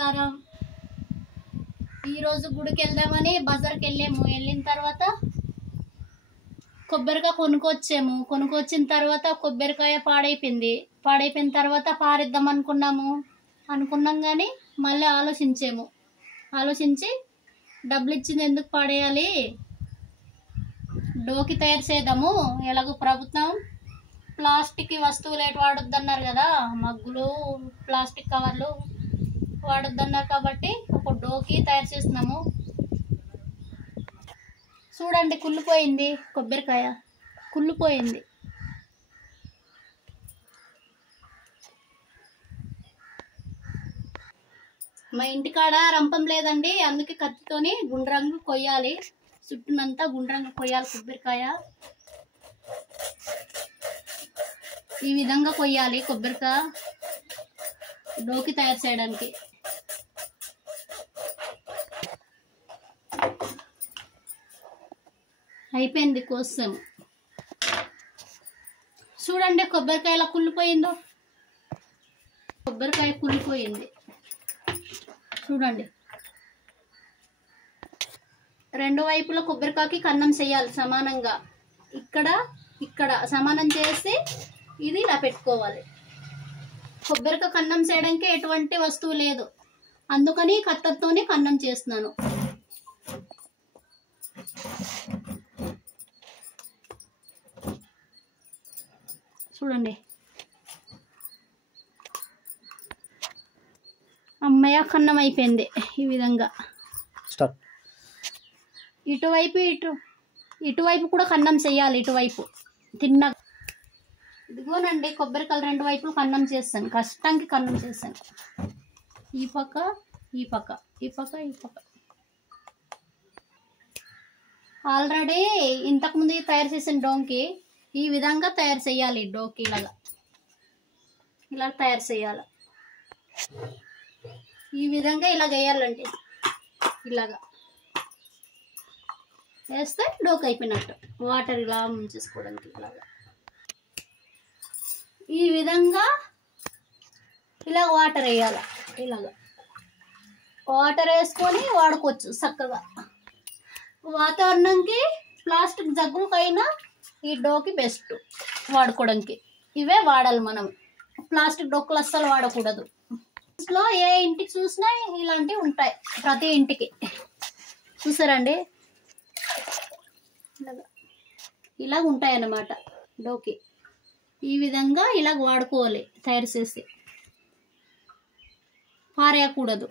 నమస్కారం. ఈరోజు గుడికి వెళ్దామని బజార్కి వెళ్ళాము. వెళ్ళిన తర్వాత కొబ్బరికాయ కొనుక్కొచ్చిన తర్వాత కొబ్బరికాయ పాడైపోయిన తర్వాత పారేద్దాం అనుకున్నాం కానీ మళ్ళీ ఆలోచించి డబ్బులు ఇచ్చింది ఎందుకు పాడేయాలి, డోకి తయారు చేద్దాము. ఎలాగో ప్రభుత్వం ప్లాస్టిక్ వస్తువులు ఏటి వాడొద్దన్నారు కదా, మగ్గులు ప్లాస్టిక్ కవర్లు వాడొద్దన్నారు కాబట్టి ఒక డోకి తయారు చేస్తున్నాము. చూడండి, కుళ్ళిపోయింది కొబ్బరికాయ, కుళ్ళిపోయింది. మా ఇంటికాడ రంపం లేదండి, అందుకే కత్తితోని గుండ్రంగా కొయ్యాలి, చుట్టూనంతా గుండ్రంగా కొయ్యాలి. కొబ్బరికాయ ఈ విధంగా కొయ్యాలి. కొబ్బరికాయ డోకి తయారు చేయడానికి. అయిపోయింది కోసాము. చూడండి కొబ్బరికాయ ఎలా కుళ్ళిపోయిందో, కొబ్బరికాయ కుళ్ళిపోయింది చూడండి. రెండు వైపులా కొబ్బరికాయకి కన్నం చేయాలి సమానంగా. ఇక్కడ సమానం చేసి ఇది ఇలా పెట్టుకోవాలి. కొబ్బరికాయ కన్నం చేయడానికి ఎటువంటి వస్తువు లేదు, అందుకని కత్తెరతోనే కన్నం చేస్తున్నాను. చూడండి, అమ్మయ్య కన్నం అయిపోయింది. ఈ విధంగా ఇటువైపు కూడా కన్నం చేయాలి. ఇటువైపు తిన్నగా. ఇదిగోనండి కొబ్బరికాయలు రెండు వైపులు కన్నం చేస్తాను, కష్టంకి కన్నం చేస్తాను. ఈ పక్క ఈ పక్క ఈ పక్క ఈ పక్క. ఆల్రెడీ ఇంతకుముందు తయారు చేసిన డోంకి ఈ విధంగా తయారు చేయాలి. డోకి ఇలా తయారు చేయాలి. ఈ విధంగా ఇలా చేయాలండి. ఇలాగా వేస్తే డోకి అయిపోయినట్టు. వాటర్ ఇలా ముంచేసుకోవడానికి ఇలాగా ఈ విధంగా ఇలా వాటర్ వేయాలి. ఇలాగా వాటర్ వేసుకొని వాడుకోవచ్చు చక్కగా. వాతావరణంకి ప్లాస్టిక్ జగ్గులకైనా ఈ డోకి బెస్ట్ వాడుకోవడానికి. ఇవే వాడాలి మనం, ప్లాస్టిక్ డొక్కులు అస్సలు వాడకూడదు. ఇంట్లో ఏ ఇంటికి చూసినా ఇలాంటివి ఉంటాయి, ప్రతి ఇంటికి. చూసారండి, ఇలాగ ఉంటాయి అన్నమాట డోకి. ఈ విధంగా ఇలాగ వాడుకోవాలి, తయారు చేసి పారేయకూడదు.